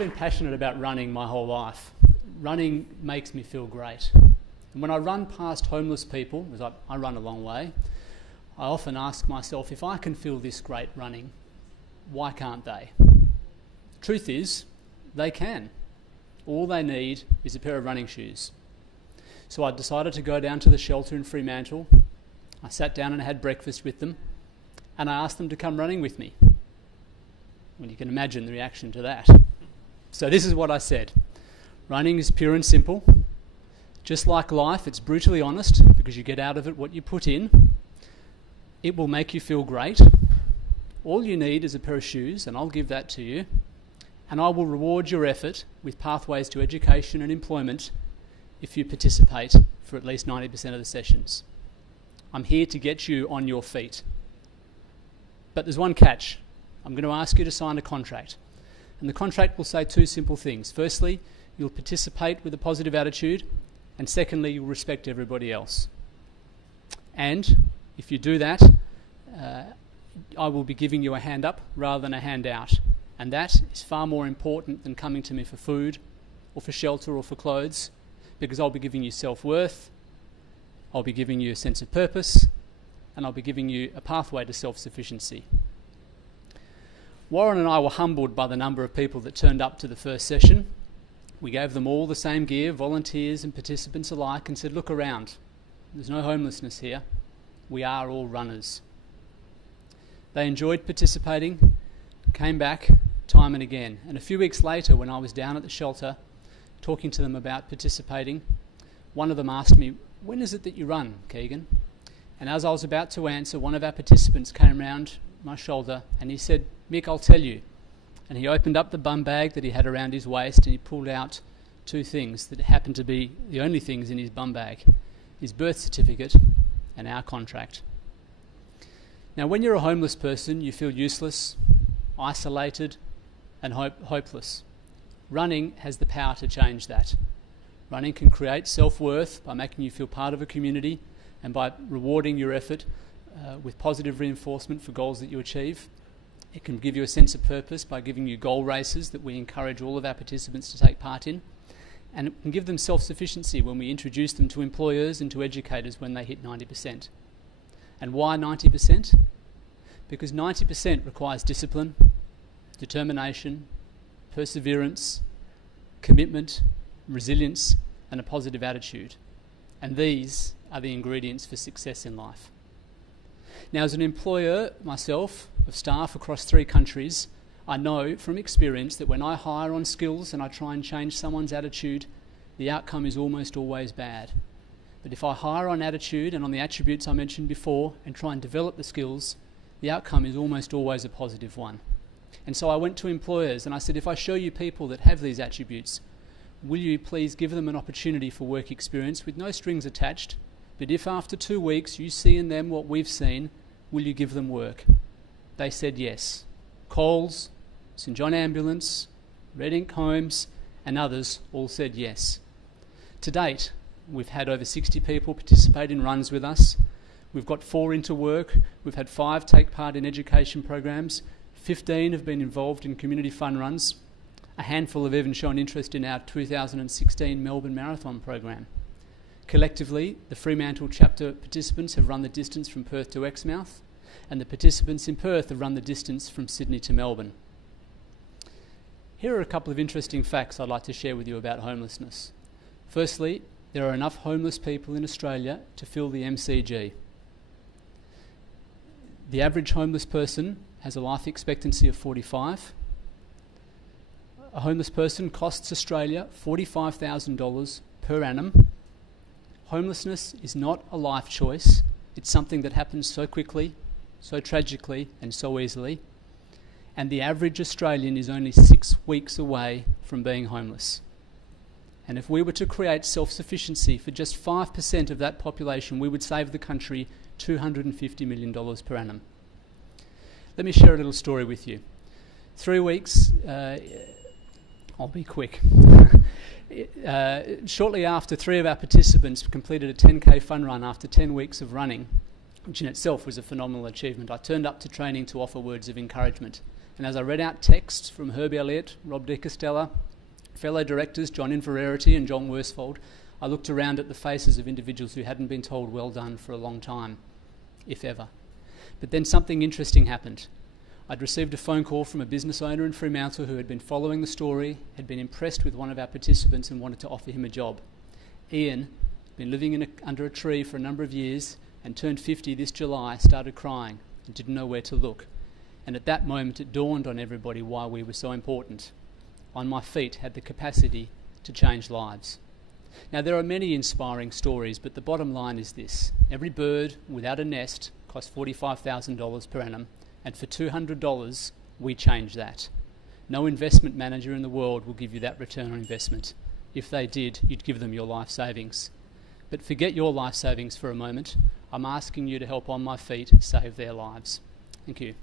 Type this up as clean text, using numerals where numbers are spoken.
been passionate about running my whole life. Running makes me feel great. And when I run past homeless people, because I run a long way, I often ask myself, if I can feel this great running, why can't they? Truth is, they can. All they need is a pair of running shoes. So I decided to go down to the shelter in Fremantle. I sat down and had breakfast with them, and I asked them to come running with me. Well, you can imagine the reaction to that. So this is what I said. Running is pure and simple. Just like life, it's brutally honest because you get out of it what you put in. It will make you feel great. All you need is a pair of shoes, and I'll give that to you. And I will reward your effort with pathways to education and employment if you participate for at least 90% of the sessions. I'm here to get you on your feet. But there's one catch. I'm going to ask you to sign a contract. And the contract will say two simple things. Firstly, you'll participate with a positive attitude. And secondly, you'll respect everybody else. And if you do that, I will be giving you a hand up rather than a handout. And that is far more important than coming to me for food or for shelter or for clothes, because I'll be giving you self-worth, I'll be giving you a sense of purpose, and I'll be giving you a pathway to self-sufficiency. Warren and I were humbled by the number of people that turned up to the first session. We gave them all the same gear, volunteers and participants alike, and said, look around. There's no homelessness here. We are all runners. They enjoyed participating, came back time and again. And a few weeks later, when I was down at the shelter talking to them about participating, one of them asked me, when is it that you run, Keegan? And as I was about to answer, one of our participants came round my shoulder and he said, Mick, I'll tell you. And he opened up the bum bag that he had around his waist and he pulled out two things that happened to be the only things in his bum bag: his birth certificate and our contract. Now, when you're a homeless person, you feel useless, isolated and hopeless. Running has the power to change that. Running can create self-worth by making you feel part of a community and by rewarding your effort with positive reinforcement for goals that you achieve. It can give you a sense of purpose by giving you goal races that we encourage all of our participants to take part in. And it can give them self-sufficiency when we introduce them to employers and to educators when they hit 90%. And why 90%? Because 90% requires discipline, determination, perseverance, commitment, resilience, and a positive attitude. And these are the ingredients for success in life. Now, as an employer myself of staff across 3 countries, I know from experience that when I hire on skills and I try and change someone's attitude, the outcome is almost always bad. But if I hire on attitude and on the attributes I mentioned before and try and develop the skills, the outcome is almost always a positive one. And so I went to employers and I said, if I show you people that have these attributes, will you please give them an opportunity for work experience with no strings attached? But if after 2 weeks you see in them what we've seen, will you give them work? They said yes. Coles, St John Ambulance, Red Ink Homes and others all said yes. To date, we've had over 60 people participate in runs with us. We've got 4 into work. We've had 5 take part in education programs. 15 have been involved in community fun runs. A handful have even shown interest in our 2016 Melbourne Marathon program. Collectively, the Fremantle chapter participants have run the distance from Perth to Exmouth, and the participants in Perth have run the distance from Sydney to Melbourne. Here are a couple of interesting facts I'd like to share with you about homelessness. Firstly, there are enough homeless people in Australia to fill the MCG. The average homeless person has a life expectancy of 45. A homeless person costs Australia $45,000 per annum. Homelessness is not a life choice. It's something that happens so quickly, so tragically, and so easily. And the average Australian is only 6 weeks away from being homeless. And if we were to create self-sufficiency for just 5% of that population, we would save the country $250 million per annum. Let me share a little story with you. 3 weeks, I'll be quick. Shortly after 3 of our participants completed a 10k fun run after 10 weeks of running, which in itself was a phenomenal achievement, I turned up to training to offer words of encouragement. And as I read out texts from Herbie Elliott, Rob DiCostella, fellow directors John Inverarity and John Worsfold, I looked around at the faces of individuals who hadn't been told well done for a long time, if ever. But then something interesting happened. I'd received a phone call from a business owner in Fremantle who had been following the story, had been impressed with one of our participants and wanted to offer him a job. Ian, been living under a tree for a number of years and turned 50 this July, started crying and didn't know where to look. And at that moment it dawned on everybody why we were so important. On My Feet had the capacity to change lives. Now there are many inspiring stories, but the bottom line is this. Every bird without a nest costs $45,000 per annum, and for $200 we change that. No investment manager in the world will give you that return on investment. If they did, you'd give them your life savings. But forget your life savings for a moment. I'm asking you to help On My Feet save their lives. Thank you.